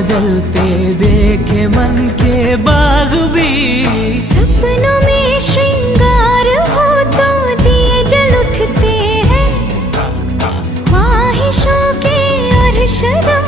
बदलते देखे मन के बाग भी। सपनों में श्रृंगार हो तो दिए जल उठते हैं, ख्वाहिशों के और शराब